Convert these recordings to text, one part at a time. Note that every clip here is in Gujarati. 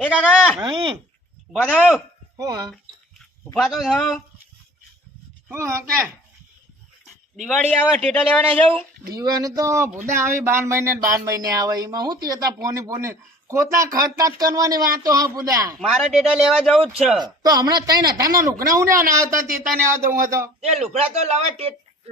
એ કાકા ઉભા થાવ. ઉભા તો થાવ. દિવાળી આવે ટેટા લેવાના જવું. દિવાળી તો ભૂદા આવી 12 મહિને આવે એમાં હું તે ફોની ખોટા ખર્ચા જ કરવાની વાતો હા ભૂદા. મારે ટેટા લેવા જવું જ છે. તો હમણાં તઈ ના લુકડા હું ના આવતા તેતા ને આવતો હું હતો. એ લુગડા તો લાવે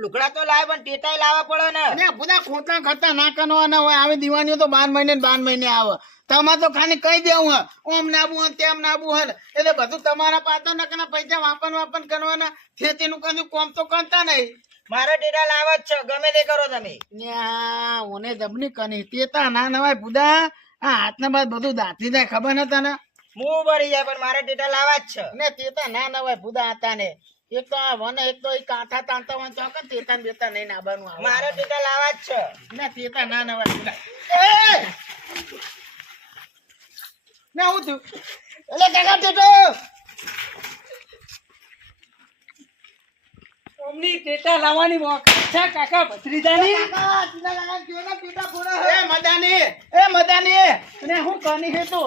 લુગડા તો લાવે પણ ટેટા લાવવા પડે ને. અને ભૂદા ખોટા ખર્ચા ના કરવાના હોય. આવી દિવાળીઓ તો 12 મહિને આવે. તમારે તો ખાલી કહી દેવું હે ઓમ નાબુ હે તેમ નાબુ હે એટલે બધું તમારા પાછળ ના પૈસા વાપન કરવાના. ખેતીનું કશું કોમ તો કરતા નહીં. મારે ટેટા લાવવા જ છે ગમે તે કરો તમે. ઓને જબની કની તેતા ના નવાય ભૂદા. આ હાથના બાદ બધું દાંતી જાય ખબર ન તને. મું ભરી જાય પણ મારે ટેટા લાવવા જ છે. ને તેતા ના નવાય ભૂદા હતા ને એક તો આ વને એક તો કાંઠા તાંતા હોય ચોકન તેતા ને બેતા નહીં નાબાનું આવે. મારે ટેટા લાવવા જ છે. ને તેતા ના નવાય ભૂદા. ને હું થયું એટલે કાકા ટેટો ઓમની ટેટા લાવવાની છે કાકા ભત્રીજાની. એ મદાની અને હું કની હે તો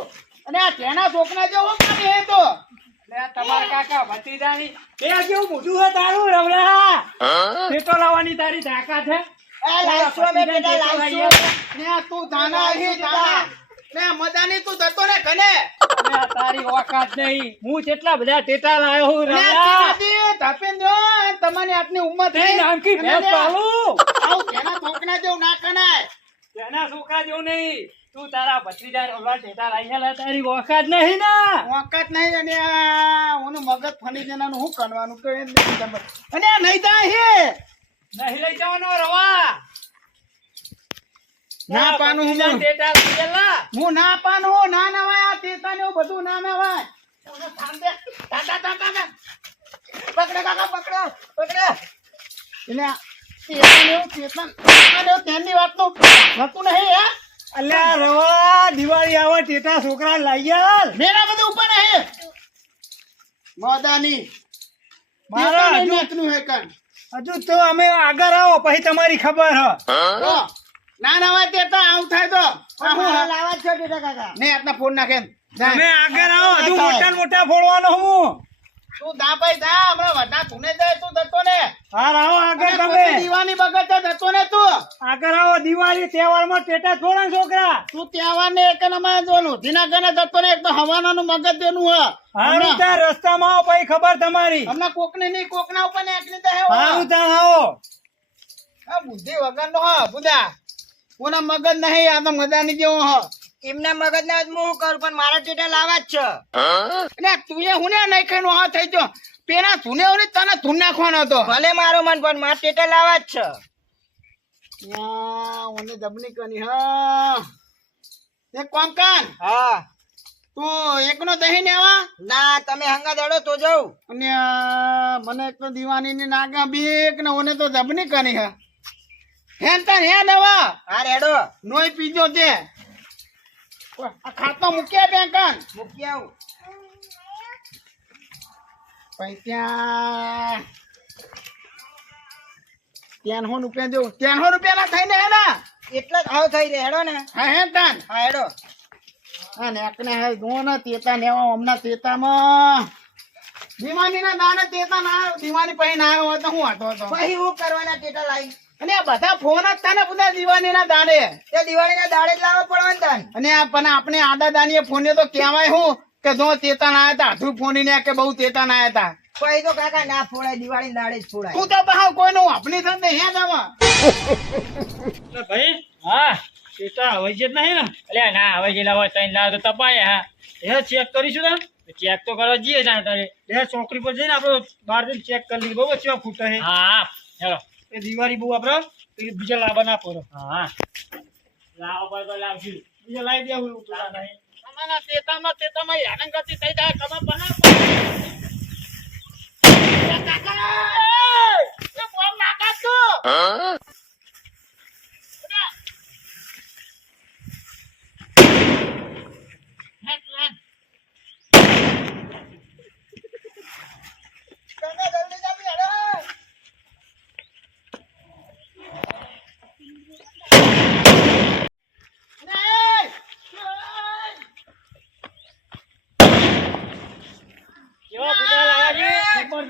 અને આ તેના છોકરા જેવો કની હે તો તમારા કાકા ભત્રીજાની એ કેવું મોટું છે તારું રવડા. ટેટો લાવવાની તારી તાકાત છે. લાવશો અમે ટેટા લાવશો. ને તું જાના હે જાના ને મદાની તું જતો ને કને તારી ઓકાત નહીં. હું કેટલા બધા ટેટા લાવ્યો હું ને રવડા. તાપેન જો તમારી આટલી ઉંમર થઈ નામકી ભેંસ પાલું. આવ તેના છોકરા જેવું ના કનાય. તેના છોકરા જેવું નહીં. તું તારા ભત્રીજા રવડા ટેટા લાવી તારી ઓકાત નહીં ને. વખત નહીં અને ઓનું મગજ ફની જનાનું શું કરવાનું કે એ નથી ખબર. અને આ નહીં જાય હે નહીં લઈ જવાનો રવા. ના પાનું હું ટેટા લઈ ગયેલા. હું ના પાનું ના નવાય આ તેતા ને બધું ના નવાય. પકડે કાકા પકડે એટલે તેની વાત નું હતું નહીં હે. અલ્યા રવા દિવાળી આવે ટેટા છોકરા લઈ યાર. મેરા બધું ઉપર હે મોદાની મારા હજુ તો અમે આગળ આવો પછી તમારી ખબર હ. ના નવાય તેતા આવું થાય તો લાવવા જ છે ટેટા કાકા. ને આટલા ફોન નાખે તમે આગળ આવો હજુ મોટા મોટા ફોડવાનો હું. તું દાપાઈ જા હમણાં વટા તુને જાય તું જતો ને. હાર આવો આગળ અને તમે. પછી દીવાની બગડ જતો ને તું. આગળ આવો દિવાળી તહેવારમાં ટેટા છોડે છોકરા. તું ત્યાં ને એક નમાં જોનું ધીના ગને જતો ને એક તો હવાનાનું મગજ દેનું હ. હારું તાર રસ્તામાં આવો પછી ખબર તમારી. હમણાં કોકને નહીં કોકના ઉપર ને એકલી દે હારું તાર આવો. આ બુદ્ધિ વગરનો હ બુદા. કોના મગજ નહીં આ તો મજાની જેવો હ. એમના મગજ ના હું કરું પણ મારા ટેટા લાવવા જ છે. અને તું એ હું ને નહીં ખાઈ નો હા થઈ ગયો પેલા ધૂને તને ધૂન નાખવાનો હતો. ભલે મારો મન પણ મારા ટેટા લાવવા જ છે. ઓને દબની કની હા એક કામ કર હા તું એકનો દહીં ને આવા ના તમે હંગા દડો તો જાઉં. અને મને એક તો દીવાની ની નાગા બીક ને ઓને તો દબની કરી હે હેન તન હે નવા હા રેડો નોય પીજો તે આ ખાતો મૂક્યા બેંકન મૂકી આવું. પૈસા ₹300 ના થઈને હે ને એટલા જ હાવ થઈ રહે હેડો ને. હા હે તન હા હેડો. હા નેકને હે જો ને તેતા નેવા હમણાં તેતામાં દીવાની ના દાને તેતા ના દીવાની પછી ના આવ્યો તો હું હતો પછી હું કરવાના ટેટા લાવી. અને આ બધા ફોન જ તને બધા દીવાની ના દાડે તે દિવાળીના દાડે જ લાવવા પડવાનું તાન. અને આ પણ આપણે આડા દાનીએ ફોને તો કહેવાય હું કે જો તેતા ના આવ્યા હતા ફોની ને કે બહુ તેતા ના આવ્યા હતા. પછી તો કાકા ના ફોડાય દિવાળી દાડે જ ફોડાય. તું તો બહાવ કોઈનું આપણી થશે હે જવા ભાઈ હા ટેટા હવે જ નહીં ને. અલ્યા ના હવે જે લાવો તઈ લાવ તો તપાય. હા એ ચેક કરીશું ને. ચેક તો કરવા જઈએ જાણ તારે એ ચોકડી પર જઈને આપણે બહાર જઈને ચેક કરી લઈએ. બહુ ચેક ફૂટે છે. હા ચાલો એ દિવાળી બહુ આપણે બીજા લાવવા ના પડો. હા લાવો પર લાવશું બીજા લાવી દેવું નહીં. અમારા તેતામાં હેરાનગતિ થઈ જાય તમે બનાવ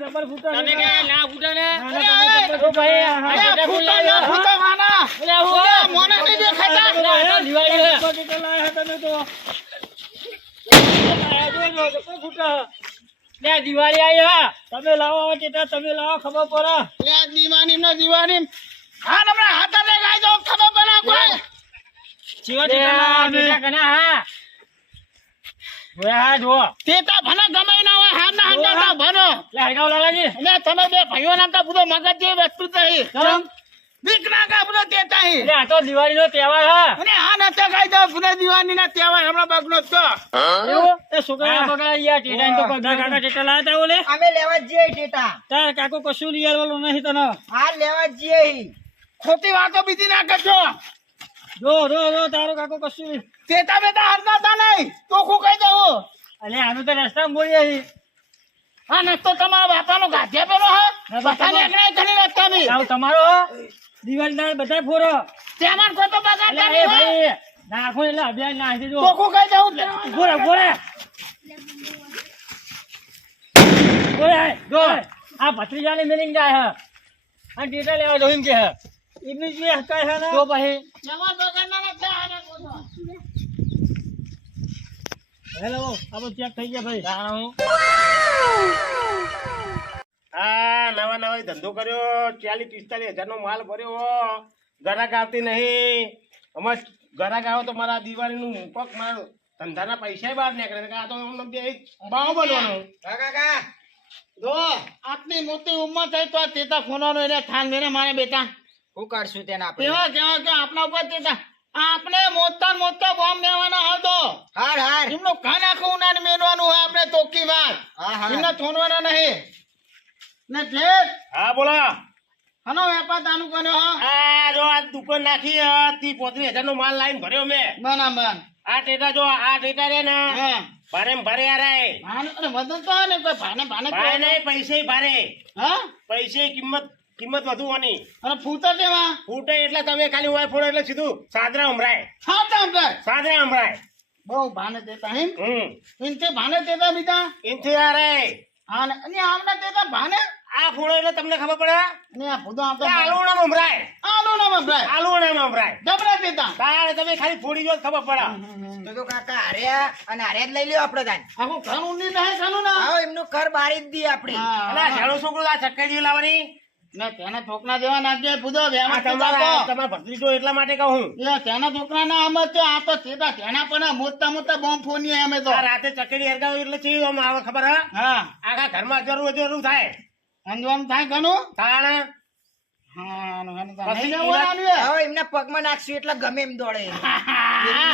જબર ફૂટે છે. તમે કે ના ફૂટે ને ના, ના, તમે જબર ફૂટે. ભાઈ, હા, અરે હા. ફૂટો ના ફૂટો માના એટલે આવું, ઓલા મોને નહીં દેખાતા એટલે દિવાળી હે. જબર ફૂટે લાયા તમે તો. લાયા જો, જબર ફૂટે. લે દિવાળી આવી હા તમે લાવો ટેટા, તમે લાવો ખબર પડે. લે દીવાની નો દીવાની હા હમણાં હાથા દે ગાઈ દો ખબર પડે કોઈ ચેવા લે ટેટા લાયા અમે? બેટા કના હા ઓય હા જો તેતા ભલે ગમે ના હોય હાર ના હાંડા ભરો લે હગાવ લાલાજી એટલે તમે બે ભાઈઓ નામ તો બધો મગજ જેવી વસ્તુ તો હી ચમ. બીક ના કા બધો તેતા હી લે આ તો દિવાળીનો તહેવાર હા અને હા ના તો ગાઈ દો ભલે દીવાની ના તહેવાર હમણાં બગનો તો એવું એ છોકરા આ પકડા યાર ટેટાને તો તારા કાકા ટેટા લાયા તા ઓલે? અમે લેવા જ જઈએ ટેટા. તાર કાકો કશું લઈ આવવાનું નહીં તને. હા લેવા જ જઈએ. ખોટી વાતો બીજી ના કરજો જો તારો કાકો કશું નહીં. તેતા બેટા હરતા તા નહીં તો હું કહી દઉં અલે આનું તો રસ્તામાં બોલીએ છીએ. હા નસ્તો તમારા બાપાનો ગાધ્યા પેલો હા ના, બધાને તમારો- એકલા ઘણી રસ્તા બી આવું તમારો હો? દિવાળી દાડે બધા ફોરો. તેમાં કોઈ તો અલે બગાડતા એ નહીં હો. ભાઈ નાખો એટલે અભિયાન નાખી દેજો તો હું કહી દઉં ગોળે ગોળે ગોળે જો આ ભત્રીજાને મિલિંગ જાય હે આ ટેટા લેવા જવું એમ કે હે એમની જે હકાય છે ને, તો પછી જવા બગાડનારા છે આને બોલો. હેલો આપણે ચેક થઈ ગયા ભાઈ. જાણું આ નવા નવા ધંધો કર્યો 40-45 હજાર નો માલ ભર્યો ગરાક આવતી નહીં અમાર ગરાક આવો તો મારા દિવાળીનું પગ મારો ધંધાના પૈસા બહાર નીકળે કે આ તો અમને બે બાવ બનવાનો કાકા જો આટલી મોટી ઉંમર થઈ તો આ તેતા ફોનવાનો એને થાન મેને મારે બેટા શું કરશું તેને આપણે? કેવા કેવા કે આપણા ઉપર તેતા આપણે મોટા બોમ્બ લેવાના હતો હાર હાર. એમનું કાન આખું ઉનાને મેળવાનું હોય આપણે તોકી વાત હા હા. એમને થોનવાના નહીં ને ઠેક હા બોલો હનો વેપાર તાનું કર્યો હા આ જો આ દુકાન નાખી 30-35 હજાર નો માલ લાઈન ભર્યો મેં બરાબર આ ટેટા જો આ ટેટા રે ને હા ભારે ભરે યાર ભાને અરે વજન તો હોય ને કોઈ ભાને ભાઈ નહીં પૈસે ભારે હા પૈસે કિંમત વધુ હોની અને ફૂટા કેવા ફૂટે એટલે તમે ખાલી હોય ફોડો એટલે સીધું સાદરા હમરાય સાતા હમરાય બહુ ભાને દેતા હિમ હમ ઇનકે ભાને દેતા બીટા એનથી યાર હા ને અને આમને દેતા ભાને આ ફોડો એટલે તમને ખબર પડે અને આ ફૂદો કે આપતા આલુણા મમરાય આલો ના મભરાય આલુણા મમરાય ડબરા દેતા તારે તમે ખાલી ફોડી જો તો ખબર પડે તો કાકા હાર્યા અને હાર્યા જ લઈ લ્યો આપણે તાન. આખું ઘર ઊંડી થાય ચાલું ના આવો એમનું ઘર બારી જ દઈએ આપણે. અને આ ઝાડો છોકરો આ ચક્કર જેવી લાવવાની ને તેના છોકરા દેવા નાખજે ફૂદો આ વેમાં તમારા ભત્રીજો એટલા માટે કહું તેના છોકરા ના આમ જ આ તો તેતા તેના પણ મોટા બોમ્બ ફોની અમે તો આ રાતે ચક્કરી હરગાવ એટલે ચેવી આમ આવે ખબર હા હા આખા ઘરમાં જરૂર થાય અંજવાન થાય ઘણું તાણ હા નહીં પછી જવાનું હે. હવે એમના પગમાં નાખશું એટલે ગમે એમ દોડે.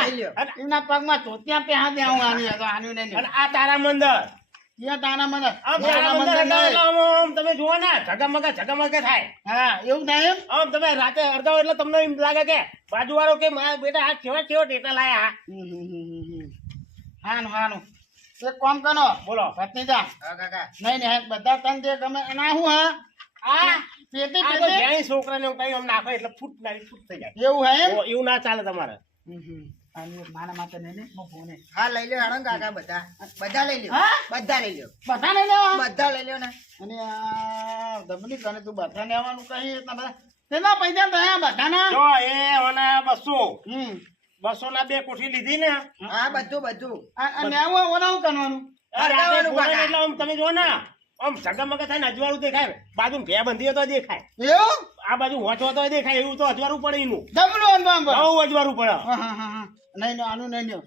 લઈ લ્યો. એમના પગમાં ધોતિયા પહેરા દે હું આની તો આની નહીં અને આ તારા મંદર ત્યાં તાના મને આમ તારા મંદર નહીં. હરગાવ એટલે આમ તમે જુઓ ને ઝગમગ થાય હા એવું થાય એમ આમ તમે રાતે હરગાવ એટલે તમને એમ લાગે કે બાજુવાળો કે મારા બેટા આ કેવા ટેટા લાયા હાનું હાનું એક કામ કરો બોલો ભત્રીજા હા કાકા. નહીં નહીં બધા તન જે ગમે એના હું હા આ પેટી આ તો પેટી જ્યાં છોકરાને એવું કઈ આમ નાખો એટલે ફૂટ થઈ જાય એવું હે એમ એવું ના ચાલે તમારે આની મારા માટે નહીં ને હું ફોને હા લઈ લ્યો હેડો કાકા બધા. બધા લઈ લ્યો. હા? બધા લઈ લ્યો. બધા નહીં લેવા બધા લઈ લ્યો ને. અને આ દમની કને તું બધા લેવાનું કહી એટલા બધા તેના પૈસા થયા બધાના જો એ અને 200 હમ ના 2 કોઠી લીધી ને હા બધું. આ નેવું ઓનાવું કરવાનું આ રાતે હરગાવવાનું ફોડે કાકા. એટલે આમ તમે જો ને આમ ઝગમગ થાય ને અજવાળું દેખાય બાજુ ભે બંધી તો દેખાય એવું આ બાજુ હોચો તો દેખાય એવું તો અજવાળું પડે એનું જબરું અંબામ પર બહુ અજવાળું પડે હા નહીં નહીં આનું નહીં લ્યો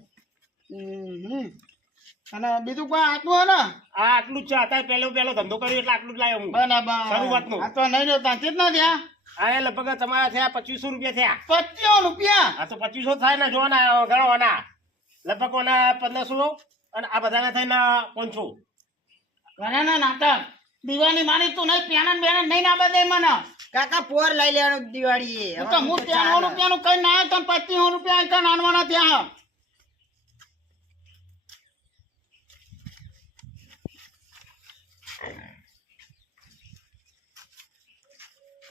અને બીજું કોઈ આટલું હે ને આ આટલું જ છે અત્યારે પહેલો ધંધો કર્યો એટલે આટલું જ લાવ્યો હું બરાબર શરૂઆતનું. આ તો નહીં લ્યો ત્યાંથી જ ના થયા આ એ લગભગ તમારા થયા 2500 રૂપિયા થયા 25 રૂપિયા આ તો 2500 થાય ને જો ને ગણો ના લગભગ ઓના 1500 અને આ બધાના થઈને 500 ઘણા ના નાટક દિવાળી મારી તું નહીં પેના બેના નહીં ના બધે મને કાકા પોર લઈ લેવાનું દિવાળી એ. હું તો હું 13 રૂપિયાનું કઈ ના આવ્યો તો 25 રૂપિયા કઈ નાનવાના ત્યાં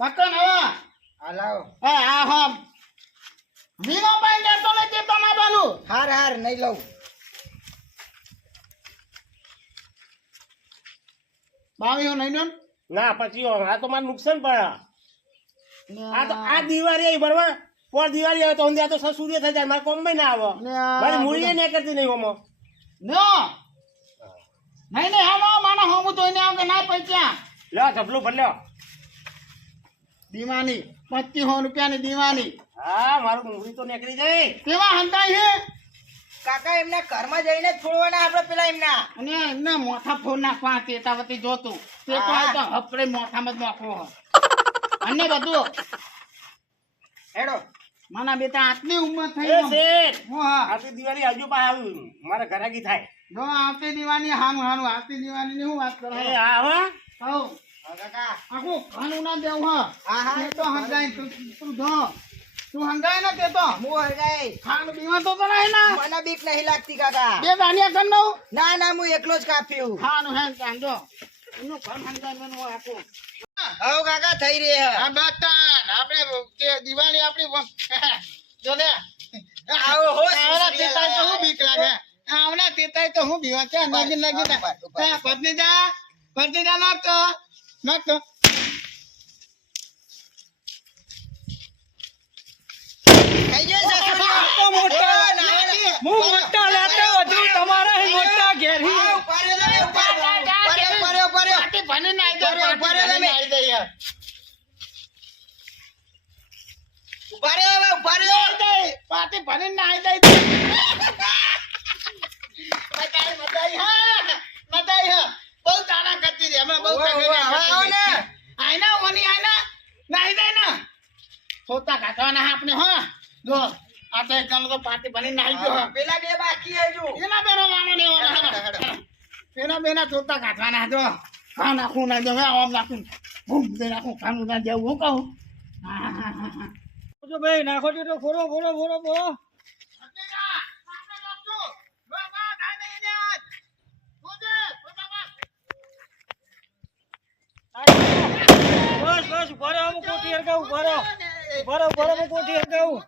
પકન હવે હા લાવો. હા હા વીમો પાઈ દેતો ને તે તો ના બાલું હાર નહીં લઉં. ભાવ્યો નહીં ને ના પછી આ તો મારે નુકસાન પડે. આ તો આ દિવાળી આવી બરોબર, પર દિવાળી આવે તો ઊંધા તો સસુરીએ થઈ જાય, મારે કોમ ના આવે, મારી મૂળીએ નહીં કરતી નહીં ઓમાં. નહીં હેલો માનો હું તો આવ કે ના પૈસા લ્યો ઝપલું ભર લ્યો. દીવાની 2500 રૂપિયાની દીવાની હા મારું મૂળી તો નીકળી જાય. કેવા હંતાઈ હે કાકા એમના ઘરમાં જઈને જ છોડવાના આપણે પેલા એમના. અને એમને મોથા ફોન નાખવા તેતાવતી જોતું તે તો આ તો હપડે મોથામાં જ નાખવો અને બધું હેડો. માના બેટા આટલી ઉંમર થઈ એ શેઠ, હા આવતી દિવાળી આજુ પાસે આવ્યું, મારે ઘરાકી થાય. જો આવતી દીવાની હાનું હાનું આવતી દીવાની ની હું વાત કરો એ હા હા હઉ હા કાકા. આખું ખાનું ના દેવું હા હા, હા. તે તો હંગાઈ તું ધો તું હંગાઈ ના તે તો હું હરગાઈ. ખાનું બીવા તો નહીં ના મને બીક નહીં લાગતી કાકા. બે દાનિયા કર દઉં ના ના હું એકલો જ કાપ્યું. ખાનું હે કાંદો એનું ઘર હંગાઈ મેનું આખું હવ કાકા થઈ રહી હે. હા બતાન આપણે કે દિવાળી આપણી જો લે આવો હો આવડા તેતાય તો હું બીક લાગે આવડા તેતાય તો હું બીવા કે નાગી નાગી હા પત્ની જા નાખતો થઈ ગયો છે તો મોટા. ઓ, ના, ના. હું મોટા લેતો વધુ તમારા અહીં મોટા ઘેરી. આ ઉભા રહ્યો તમે, ઉભા રહ્યો, ઉભા રહ્યો, ઉભા રહ્યો. પાટી ભણી નાઈ દે બરાબર, પાટી ભણી બરાબર. નાઈ દે યાર ઉભા રહ્યો હવે, ઉભા રહ્યો. પાટી ભણી નાઈ દે મજાઈ હા બહુ તાણા કરતી રે અમે બહુ ઓવે, ઓવે, હવે આવો ને. આઈના ઓની આઈના નાઈ દે ના સોતા કાઢવાના આપણે હો જો આ તો એક તો પાટી ભણી નાઈ ગયો હા, પેલા બે બાકી હે જો. એના બેનો માનો ને એના બેના ચોતા કાઢવાના જો ખા નાખું ના જો આમ નાખું બૂમ દે નાખું ખાનું ના જેવું હું કહું જો ભાઈ નાખો તો ફોરો ફોરો ફોરો ફોરો. બસ બસ ઉભા રહો, હું કોઠી હરગાવું. ઉભા રહો, ઉભા રહો, હું કોઠી હરગાવું.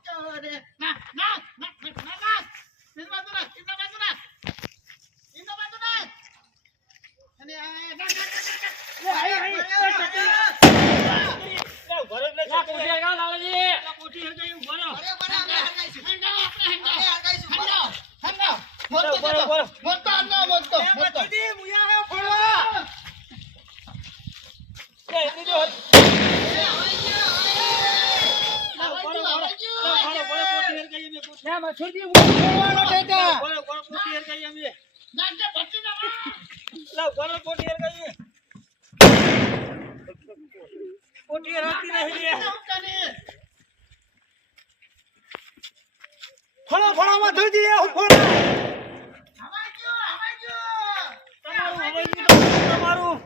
ઉભા રહો એટલે કોઠી હરગાવો લાલાજી. કોઠી હરગાવી ઉભા રહો. બરાબર, આપણે હરગાઈશું. આપણે હરગાઈશું, બરાબર. એ, એમની જો. ના, મથુરજી, બોલવાનો ટેટા. બોલો, બોલો, કોઠી હરગાવી અમે. લાવ, બોલો, કોઠી હરગાવી. કોઠી હરગાવી નહીં રે. ફળો ફળો મથુરજી, હું ફળો. તમારું હવાઈ ગયું તો તમારું.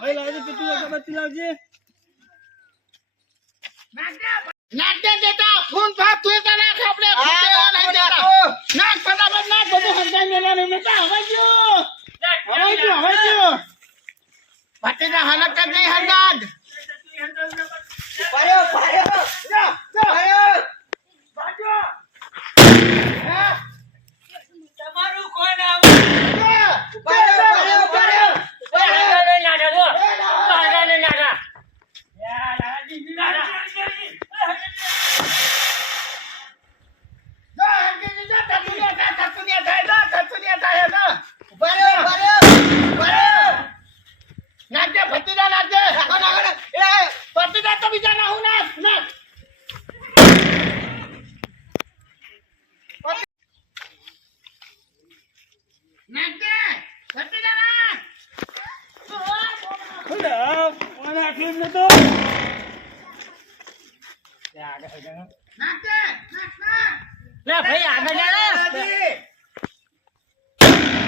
ભાઈ લાવજે, પેટી અગરબત્તી લાવજે. નાટ્ય દેતા ફોન ભાગ તું તો નાખ આપણે હા, ફૂટેવા નહીં નાખો, દેતા નાખો. નાખ ફટાફટ નાખ બધું હરગાઈ મેલાનું નતા હવે ગયો ભટ્ટીના હાલત કર નહીં હરગાજ ઉભા રહ્યો, ઉભા રહ્યો. ઉભા રહ્યો. તમારું કોઈ નામ. ઉભા રહ્યો, ઉભા રહ્યો, ઉભા રહ્યો. ઉભા રહ્યો. ઉભા રહ્યો, ઉભા રહ્યો. ઉભા રહ્યો. નાટ્ય ભટ્ટીના નાટ્ય નાખો, નાખો, નાખો. એ, ભટ્ટીના તો બીજા ના હું નાખ નાખ નાટ્ય ભટ્ટીના નાખ મને આખી એમને તો. નાટ્ય નાખ નાખ લે ભાઈ આગળ જા.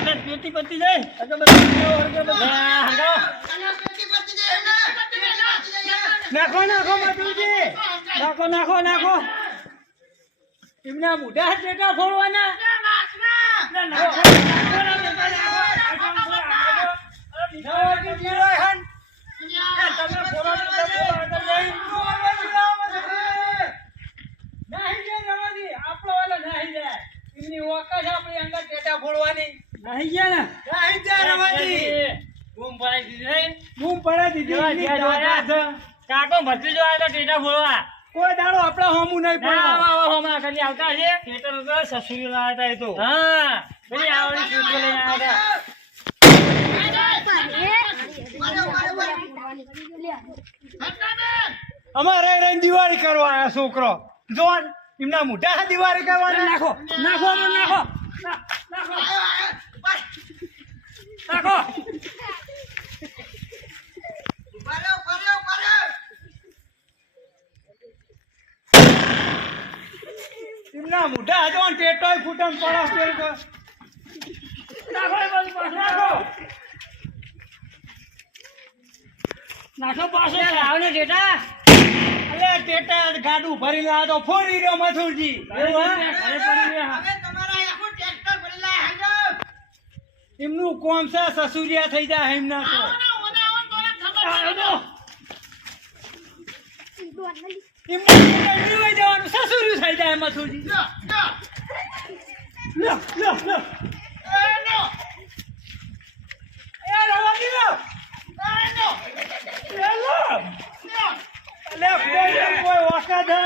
લે પેટી પતી જાય. અગરબત્તી લાવો, અગરબત્તી. હંગાવો. નાખો નાખો મધુજી, નાખો નાખો નાખો. એમના બુઢા ટેટા ફોડવાના. લે, નાખો. તમે ફોડો તો તમે આગળ જઈ. નાહી જાય રવાજી, આપણો વાલો નાહી જાય. એમની ઓકાશ આપણી અંદર ટેટા ફોડવાની. નાહી ગયા ને? નાહી જાય રવાજી. બૂમ પડાઈ દીધી નહીં? બૂમ પડાઈ દીધી જોવા, એની જોવા, જોવા. તાકાત છે. કાકો ભત્રીજો આવ્યો તો ટેટા ફોડવા. કોઈ દાડો આપણા હોમું નહીં ના, પડે આવો, આવો, હમણાં ખાલી આવતા છે. ટેટા નતો, સસુરી લાવ્યા હતા એ તો. હા, પેલી આવડી ચૂંટણી લઈને આવ્યા હતા. અમારે રહીને દિવાળી કરવા આયા છોકરો જો એમના મોઢા દિવાળી કરવાના નાખો, નાખો, આમાં નાખો. નાખો. એમના મોઢા જો ટેટોય ફૂટન પડાસ તેલ કર નાખો, એ બાજુ પાછું નાખો. નાખો પાછો. લાવો ને ટેટા. અરે ટેટા ગાડું ભરી લાવ તો ફોડી રહ્યો મથુરજી એવું હે? અરે પડી ગયા. એમનું કોમ છે સસુરિયા થઈ જાય એમના તો એમનું નીકળી જવાનું સસુરિયું થઈ જાય મથુરજી લ્યો, લ્યો, લ્યો. એ રવાજી લ્યો. એ લ્યો. અલે કોઈ વખત હે?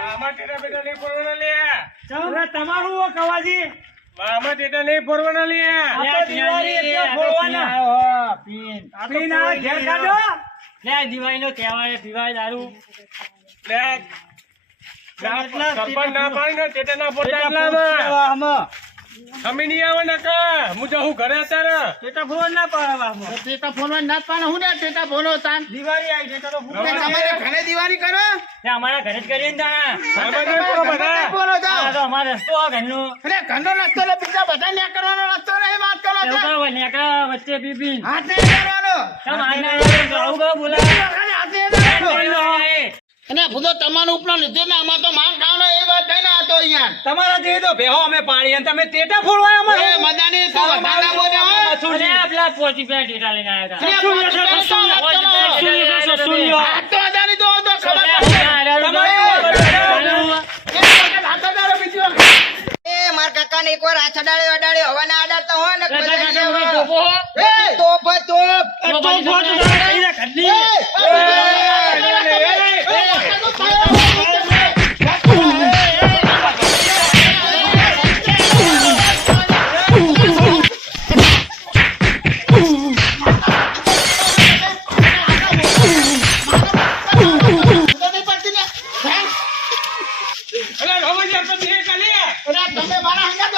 આમાં ટેટા બેટા નહીં ફોડવાના લે. અરે તમારું હો કવાજી આમાં ટેટા નહીં ફોડવાના લે. આ તો દિવાળી એટલે ફોડવાના. પીન આ ઘેર કાઢો. લે, દિવાળીનો તહેવાર છે, પીવાય દારૂ. લે, સરપંચ ના પાડી ને ટેટા ના ફોડતા ટેટા એટલામાં. આમાં. અમે નહીં આવે ને કા હું જાઉં ઘરે અત્યારે. ટેટા ફોડ ના પાડવામાં. ટેટા ફોનવા ના પાડે હું ને ટેટા ફોનો તાન દિવાળી આવી ટેટા તો ફોડ. તમારે ઘરે દિવાળી કરો લે, અમારા ઘરે જ કરીએ ને તાણા. આમાં નહીં ફોડો બધા. બોલો આ જાઓ તો અમારો રસ્તો આ ઘરનો. અરે ઘરનો રસ્તો એટલે બીજા બધા ન્યા કરવાનો રસ્તો નહીં વાત કરો એવું કરો, નેકળો વચ્ચે પીપી. હાથ નહીં કરવાનો તમે આને આવું કરો, બોલાવો. હાથ નહીં કરવાનો. એ, અને ભૂતો તમારું ઉપનો લીધે ને આમાં તો માન ખાવાનો એ વાત થઈ ને આ તો અહીંયા તમારા જેવી તો ભેહો અમે પાડી અને તમે ટેટા ફોડવા એ અમારે મજાની તું વધારે ના બોલે હો. અરે આ પેલા પોચી પેલા ટેટા લઈને આવ્યા હતા. અરે પોચી પેલા સસુરિયો. હાથ તો વધારી દો તો ખબર એ માર કાકા ને એકવાર આ ચડાડે અડાડે હવા ના અડાડતા હોય ને કોઈ દાડે તમે મારા હંગા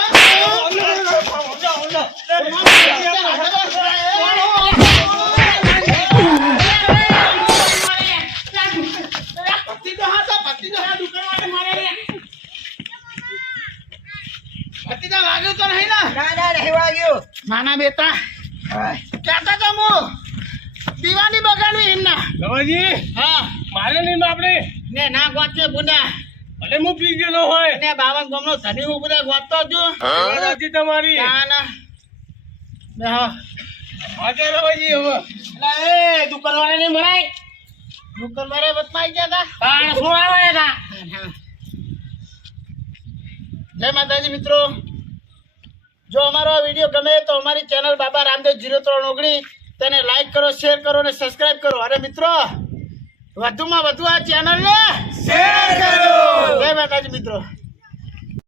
વાગ્યું તો નહીં ને ના ના નહીં વાગ્યું માના બેટા કહેતા તો હું દીવાની બગાડવી એમના ગવાજી હા મારે નહીં બાપરે. ને ના ગોચે બુના ભલે હું પી ગયેલો હોય. ને બાવન ગમનો ધની હું બધા ગોતતો છું વાત સાચી તમારી. ના ના બે હો આજે ગવાજી હવે એટલે એ દુકાનવાળા ને ભરાય દુકાનવાળા બતમાઈ ગયા હતા પણ શું આવે હતા? જય માતાજી મિત્રો જો અમારો આ વિડીયો ગમે તો અમારી ચેનલ બાબા રામદેવ 0319 તેને લાઈક કરો શેર કરો અને સબસ્ક્રાઇબ કરો અને મિત્રો વધુમાં વધુ આ ચેનલને શેર કરો જય માતાજી મિત્રો.